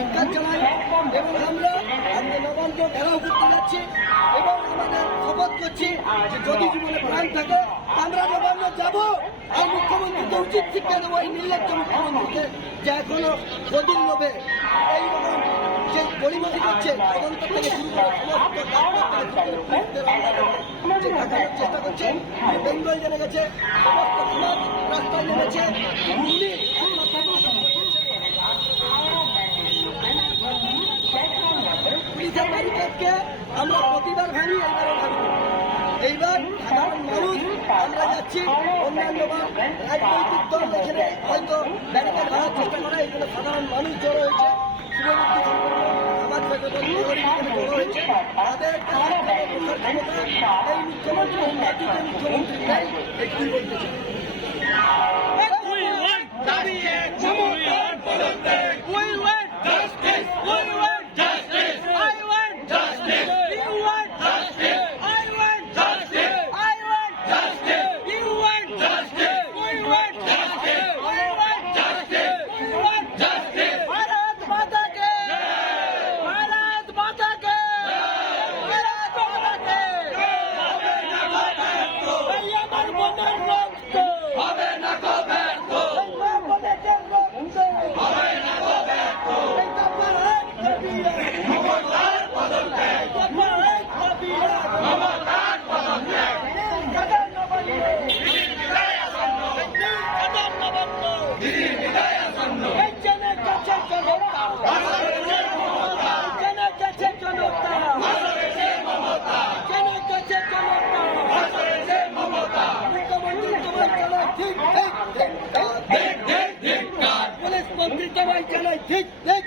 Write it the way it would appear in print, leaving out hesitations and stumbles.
ধিক্কার জানাই এবং আমরা নবান্ন ঘেরাও করতে যাচ্ছি এবং আমাদের শপথ করছি যে যদি জীবনে প্রাণ থাকে আমরা নবান্ন যাব আর মুখ্যমন্ত্রীকে উচিত শিক্ষা দেবো এই নির্লজ্জ মুখ্যমন্ত্রীকে যে এখনো গদির লোভে এইরকম যে পরিণতি করছে তদন্ত থেকে শুরু করে দেখানোর চেষ্টা করছে বেঙ্গল জেনে গেছে সমস্ত সমাজ রাস্তায় নেমেছে পুলিশের ব্যারিকেডকে আমরা প্রতিবার ভাঙি এইবারও ভাঙি এইবার সাধারণ মানুষ আমরা যাচ্ছি অন্যান্য রাজনৈতিক দল এখানে হয়তো ব্যারিকেড ভাঙার চেষ্টা করে এইগুলো সাধারণ মানুষ জড়ো হয়েছে শুভবুদ্ধি সমাজ সচেতন জড়ো হয়েছে তাদের এই মুখ্যমন্ত্রী মুখ্যমন্ত্রী নেই একটু বলতে চাই পুলিশ মন্ত্রী সবাই জানাই ঠিক ঠিক